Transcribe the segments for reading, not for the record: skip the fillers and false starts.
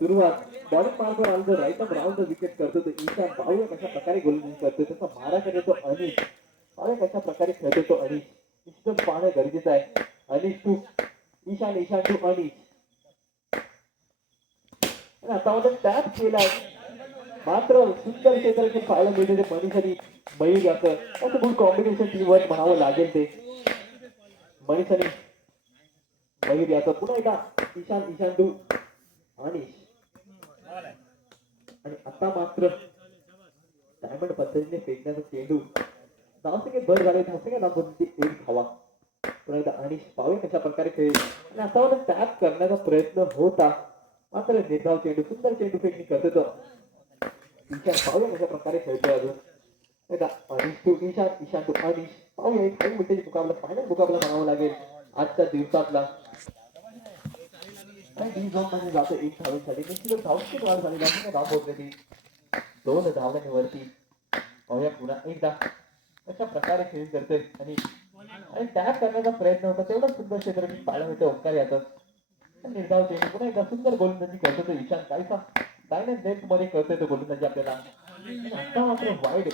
सुरुवात बॉलिंग मार्गवर आलं तर राईट अप राऊंड विकेट करतो तो ईशान. पाहूया कशा प्रकारे गोलंदाजी करतो. तसा मारा करतो अनिश. पाहूया कशा प्रकारे खेळतो तो अनिश. निश्चितच पाहणं गरजेचं आहे. अनिश टू ईशान, ईशान टू अनिश. आणि आता मध्ये टॅप केलाय मात्र सुंदर क्षेत्ररक्षण पाहायला मिळते ते मनीष आणि मयूर याचं. असं गुड कॉम्बिनेशन टीम वर्क म्हणावं लागेल ते मनीष आणि मयूर याचं. पुन्हा एकदा ईशान, ईशान टू अनिश. आणि आता मात्र डायमंड पद्धतीने फेकण्याचा चेंडू धावसंख्येत भर झाले. धावसंख्या धावपद्धती एक धावा. पुन्हा एकदा अनिश. पाहूया कशा प्रकारे खेळ. आणि आता मध्ये टॅप करण्याचा प्रयत्न होता मात्र निर्धाव चेंडू. सुंदर चेंडू फेकणी करतो तो ईशान. पाहूया कशा प्रकारे खेळतोय अजून. एकदा अनिश टू ईशान, ईशान टू अनिश. पाहूया एक हाय व्होल्टेज मुकाबला, फायनल मुकाबला म्हणावा लागेल आजच्या दिवसातला. आणि डी झोन मध्ये जातो एक धावेसाठी. निश्चितच धावसंख्येत वाढ झाली. धावसंख्या धाव पोहोचली ती 2 धावण्यावरती. पाहूया पुन्हा एकदा कशा प्रकारे खेळ करतोय आणि आणि टॅप करण्याचा प्रयत्न होता तेवढा सुंदर क्षेत्ररक्षण पाहायला मिळते ओंकार याचं. निर्धाव चेंडू पुन्हा एकदा सुंदर गोलंदाजी करतो तो ईशान. काहीसा डायनेट नेट मध्ये करतोय तो गोलंदाजी आपल्याला. आता मात्र वाईड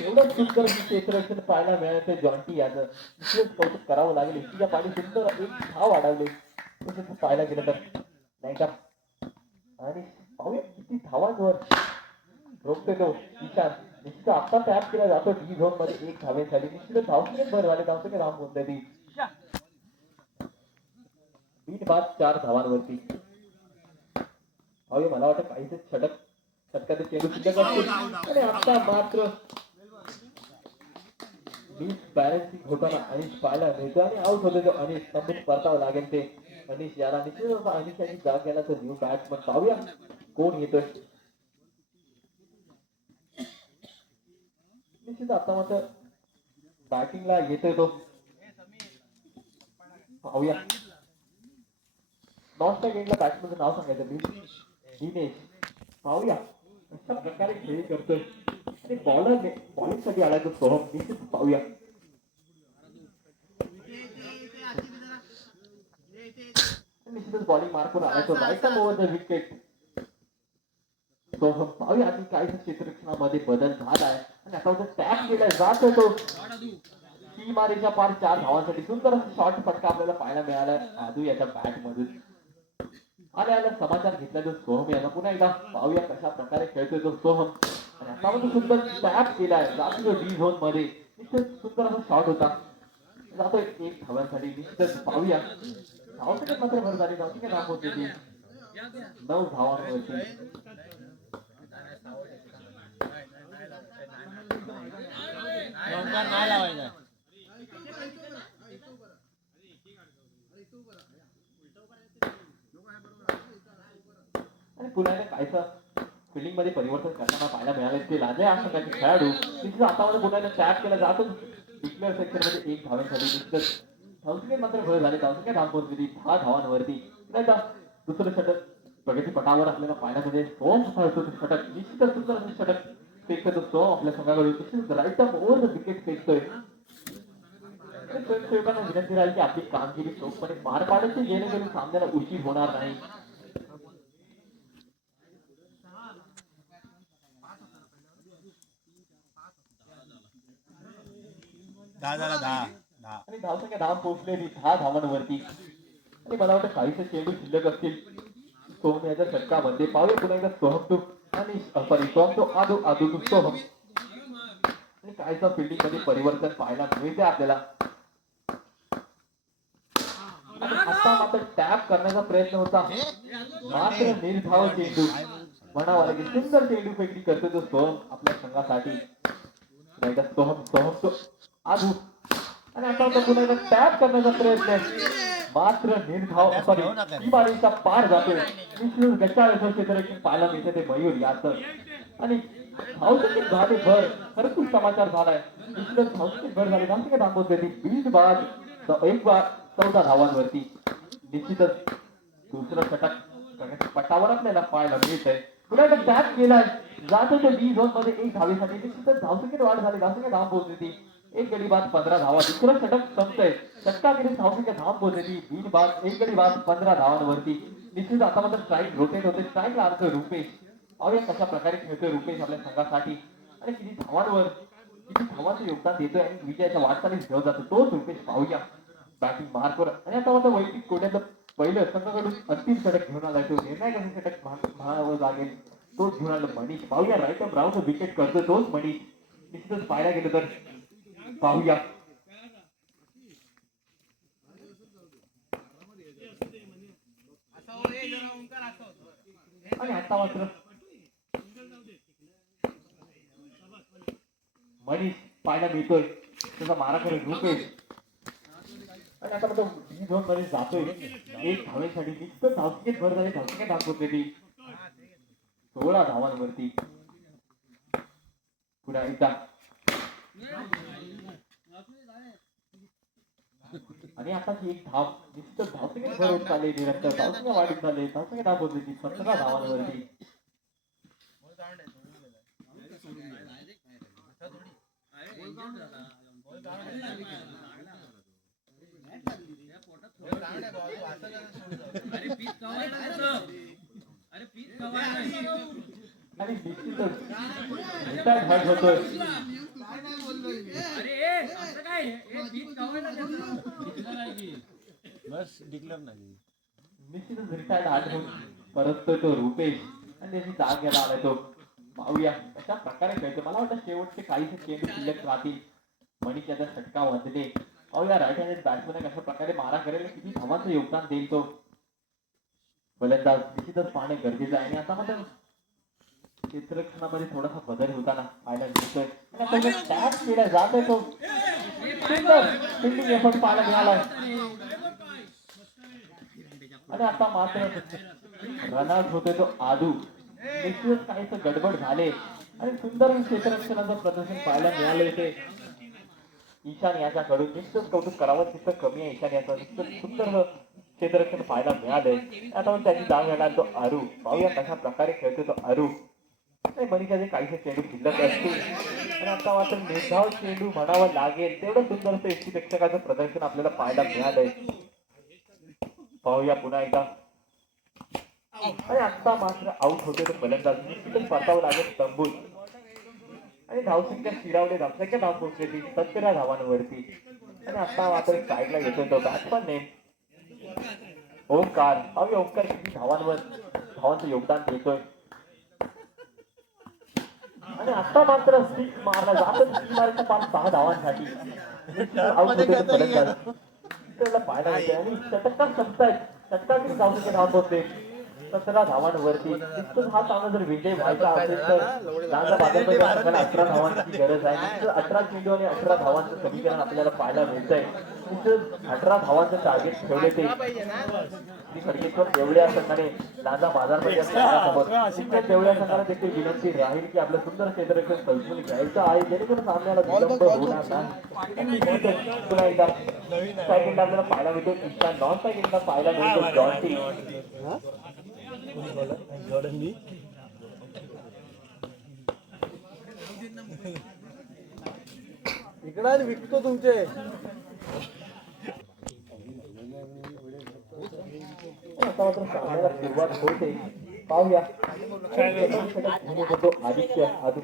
एवढं सुंदर क्षेत्ररक्षण पाहायला मिळालं जॉन्टी याचं. निश्चितच कौतुक करावं लागेल. इतक्या पाठी सुंदर एक धाव वाढवले तसं पाहायला गेलं तर नाही का. आणि पाहूया किती धावांवर रोखते तो ईशान. निश्चित आता टॅप केला जातो डी झोन मध्ये एक धावेसाठी. निश्चित धावसंख्येत भर झाले. धावसंख्येत धाव बोलते ती 3 बाद 4 धावांवरती. पाहूया मला वाटतं काहीच षटकाचे चेंडू शिल्लक असतील. आणि आता मात्र मिस बॅलन्सिंग होताना अनिश पाहायला मिळतो आणि आउट होते तो अनिश. नंबर परतावं लागेल ते अनिश याला. निश्चित अनिश यांनी जाग घ्यायला तर न्यू बॅट्समन. पाहूया कोण येतोय. निश्चित आता मात्र बॅटिंगला येतोय तो. पाहूया नॉनच्या गेमला बॅट्समनचं नाव सांगायचं दिनेश. पाहूया अशा प्रकारे खेळ करतोय आणि बॉलिंग साठी आलाय तो सोहम. निश्चित पाहूया निश्चितच बॉलिंग मार्कवर आलाय तो right over the wicket Soham. पाहूया आणि काही क्षेत्ररक्षणामध्ये बदल झाला आहे आणि आता टॅप केला जात तो सीमारेषा पार 4 धावांसाठी. सुंदर शॉर्ट फटका आपल्याला पाहायला मिळाला आदू याच्या बॅट मधून. आल्या समाचार घेतला जो सोहम याला. पुन्हा एकदा पाहूया कशा प्रकारे खेळतोय तो सोहम. आणि आता मध्ये सुंदर टॅप केलाय जातो डी झोन मध्ये. निश्चित सुंदर असा शॉट होता. जातो एक धावांसाठी. निश्चितच पाहूया धावसंख्येत मात्र भर झाली. धावसंख्या धाव होती ती 9 धावांवरती. आणि पुन्हा काहीसा फिल्डिंग मध्ये परिवर्तन करताना पाहायला मिळाले ते लाजे या संघाचे खेळाडू. निश्चित आता मध्ये पुन्हा टॅप केला जातो डिक्लेअर सेक्शन मध्ये एक धावांसाठी. निश्चितच धावसंख्येत मात्र भर झाली. धावसंख्या धाव पोहोचली 10 धावांवरती. नाही का दुसरं षटक प्रगती पटावर आपल्याला पाहायला मिळेल. सोम षटक निश्चितच सुंदर षटक फेकतो सोम आपल्या संघाकडून. निश्चित right up over the wicket फेकतोय. स्वयंसेवकांना विनंती राहील की आपली कामगिरी चोखपणे पार पाडायची जेणेकरून सामन्याला उशीर होणार नाही. आणि धावसंख्या धाव पोहोचलेली 10 धावांवरती. आणि मला वाटतं काहीसे चेंडू शिल्लक असतील सोहम याच्या षटकामध्ये. पाहूया पुन्हा एकदा सोहम टू आणि sorry Soham to Aadu, Aadu to Soham. आणि काहीसा फिल्डिंग मध्ये परिवर्तन पाहायला मिळते आपल्याला. आणि आता मात्र टॅप करण्याचा प्रयत्न होता मात्र निर्धाव चेंडू म्हणावा लागेल. सुंदर चेंडू फेकणी करतो तो सोहम आपल्या संघासाठी. सोहम सोहम तो आदू. आणि आता पुन्हा एकदा टॅप करण्याचा प्रयत्न मात्र निर्धाव सॉरी सीमारेषा पार जातोय. निश्चित गच्चा क्षेत्ररक्षण पाहायला मिळते ते मयूर याचं. आणि धावसंख्येत झाले भर. खरंच समाचार झालाय. निश्चितच धावसंख्येत भर झाली. धावसंख्या दाखवते ती 20 बाद 1 बाद 14 धावांवरती. निश्चितच दुसरं षटक पटावर आपल्याला पाहायला मिळत आहे. पुन्हा एकदा टॅप केलाय जातो तो डी झोन मध्ये एक धावेसाठी. निश्चितच धावसंख्येत वाढ झाली. धावसंख्या धाव पोहोचली ती 1 गडी बाद 15 धावा. दुसरं षटक संपतंय. षटकाखेरीज धावसंख्या धाव पोहोचली 20 बाद 1 गडी बाद 15 धावांवरती. निश्चित आता मात्र स्ट्राईक रोटेट होते, स्ट्राईक लागतोय रुपेश. पाहूया कशा प्रकारे खेळतोय रुपेश आपल्या संघासाठी आणि किती धावांचं योगदान देतोय आणि विजयाच्या वाटचालीस घेऊन जातो तोच रुपेश. पाहूया बॅटिंग मार्कवर आणि आता मात्र वैयक्तिक कोट्यातलं पहिलं संघाकडून अंतिम षटक घेऊन आलाय तो. निर्णायक षटक म्हणावं लागेल तोच घेऊन आला मनीष. पाहूया राईट अप राऊंड विकेट करतोय तोच मनीष. निश्चितच पाहायला गेलं तर पाहूया आणि आता मात्र मनीष पाहायला मिळतोय त्याचा मारा करेल रुपेश आणि आता मात्र डी झोन मध्ये जातोय एक धावेसाठी. नुसतं धावसंख्येत भर झाली, धावसंख्येत दाखवते ती 16 धावांवरती. पुन्हा एकदा आणि आता एक धाव नुसतं धावसंख्येत भर होत चालली निरंतर. धावसंख्या वाढत चालली, धावसंख्या दाखवते ती 17 धावांवरती. आणि निश्चितच रिटायर हॅट होतोय. निश्चितच रिटायर हॅट होऊन परततोय तो रुपेश आणि त्याची जाग घ्यायला आलाय तो. पाहूया कशा प्रकारे खेळतो. मला वाटतं शेवटचे काहीसे चेंडू शिल्लक राहतील. मनीष याचा षटका वाजले. पाहूया राईट हँडेड बॅट्समॅन कशा प्रकारे मारा करेल, किती धावांचं योगदान देईल तो फलंदाज. निश्चितच पाहणे गरजेचं आहे आणि आता मात्र क्षेत्ररक्षणामध्ये थोडासा बदल होताना पाहायला मिळतोय. टॅप केला जातोय तो सुंदर फिल्डिंग एफर्ट पाहायला मिळालाय आणि आता मात्र रनआउट होतोय तो आदू. निश्चितच काहीच गडबड झाले आणि सुंदर क्षेत्ररक्षणाचं प्रदर्शन पाहायला मिळालं ते ईशान याच्याकडून. निश्चितच कौतुक करावं तिथं कमी आहे ईशान याचं. निश्चित सुंदर क्षेत्ररक्षण पाहायला मिळालंय. आता त्याची जाग घेणार तो अरू. पाहूया कशा प्रकारे खेळतोय तो अरू. मनीषाचे काहीसे चेंडू शिल्लक असतील आणि आता मात्र निर्धाव चेंडू म्हणावं लागेल तेवढं सुंदरचं यष्टीरक्षकाचं प्रदर्शन आपल्याला पाहायला मिळालंय. पाहूया पुन्हा एकदा आणि आता मात्र आउट होते तो फलंदाज. निश्चितच परतावं लागेल तंबूत आणि धावसंख्या स्थिरावली. धावसंख्या धाव पोहोचली ती 17 धावांवरती आणि आता मात्र साईडला येतोय तो बॅट्समन नेम ओंकार. पाहूया ओंकार किती धावांचं योगदान देतोय आणि आता मात्र स्टिक मारला जातो. स्टिक मारायचा 5-6 धावांसाठी आउट होते फलंदाज. त्याला पाहायला मिळते आणि षटकार संपतायत. षटकार किती धावसंख्या धाव पोहोचते 17 धावांवरती. निश्चित हा सामना जर विजय व्हायचा असेल तर लांजा बाजारमध्ये आपल्याला 18 धावांची गरज आहे. निश्चित 18 चेंडू आणि 18 धावांचं समीकरण आपल्याला पाहायला मिळतंय. निश्चित 18 धावांचं टार्गेट ठेवले ते खडकेश्वर देवळ्या संघाने लांजा बाजारमध्ये देवळ्या संघाला देखील विनंती राहील की आपलं सुंदर क्षेत्ररक्षण समजून घ्यायचं आहे जेणेकरून सामन्याला विलंब होणार नाही. पुन्हा एकदा सेकंड आपल्याला पाहायला मिळतो ईशान. नॉन सेकंडला पाहायला मिळतो जॉन्टी. इकडे विकतो तुमचे आता मात्र सामन्याला सुरुवात होते. पाहूया होतो आदित्य आदू.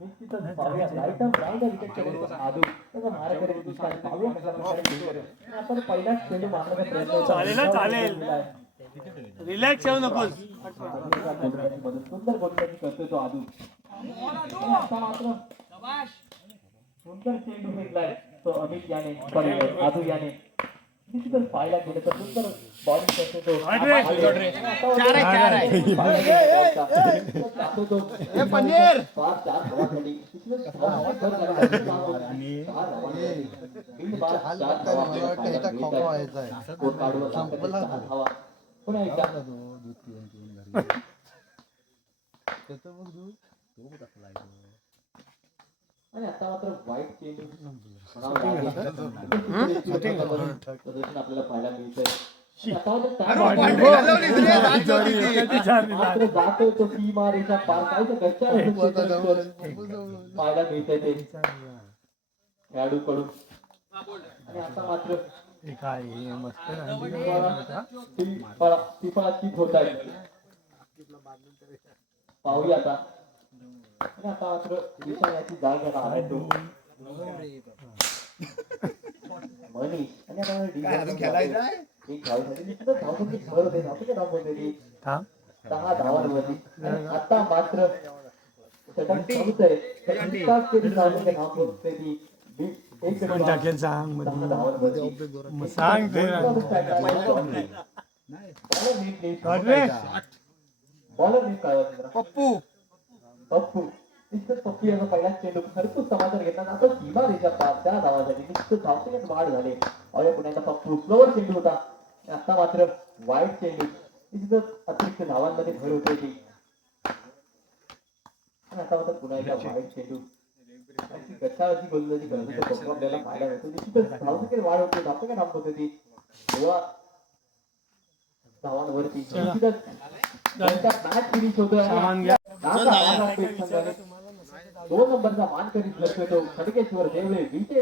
निश्चितच पाहूया राईट राऊंड विकेट केले आदू त्याचा मारा करेल ईशान. पाहूया कशा प्रकारे आपण पहिलाच चेंडू मारण्याचा प्रयत्न चालेल रिलॅक्स येऊ नकोस. सुंदर गोलंदाजी करतोय तो आदू. आता मात्र सुंदर चेंडू फेकलाय तो अमित याने आदू याने. निश्चितच पाहायला गेलं तर सुंदर बॉलिंग करतोय तो. पुन्हा एकदा आणि आता मात्र वाईट चेंडू प्रदर्शन आपल्याला पाहायला मिळतंय. जातोय तो सीमारेषा पार पाहायला मिळतंय ते खेळाडूकडून. आणि आता मात्र काय मस्त टिपळाची होत आहे. पाहूया आता. आणि आता मात्र विशाल याची जाग घ्यायला आलाय तो मनीष. आणि आता खेळायचं एक धावसाठी निश्चितच धावसाठी भर होते. धावते का धाव होते ती 10 धावांवरती. आणि आता मात्र षटक थांबतंय. षटकात तरी धावते का धाव होते ती एक षटक टाकेल सांग 10 धावांवरती. सांग ते बॉलर नीट काय होते पप्पू पप्पू. निश्चित पप्पू याचा पहिला चेंडू खरपूस समाचार घेतला. आता सीमा रेषा पार त्या धावासाठी निश्चित धावसंख्येत वाढ झाली. अवया पुण्याचा पप्पू स्लोवर चेंडू होता. आता मात्र वाईट चेंडू निश्चितच अतिरिक्त धावांमध्ये भर होते ती. आणि आता मात्र पुन्हा एकदा वाईट चेंडू कशाची गोलंदाजी करतो तो पप्पू आपल्याला पाहायला मिळतो. निश्चितच धावसंख्येत वाढ होते. धावसंख्या धावत होते ती 16 धावांवरती. निश्चितच त्यांचा मॅच फिनिश होतोय. दोन नंबरचा मान करीत तो खडकेश्वर देवळे विजय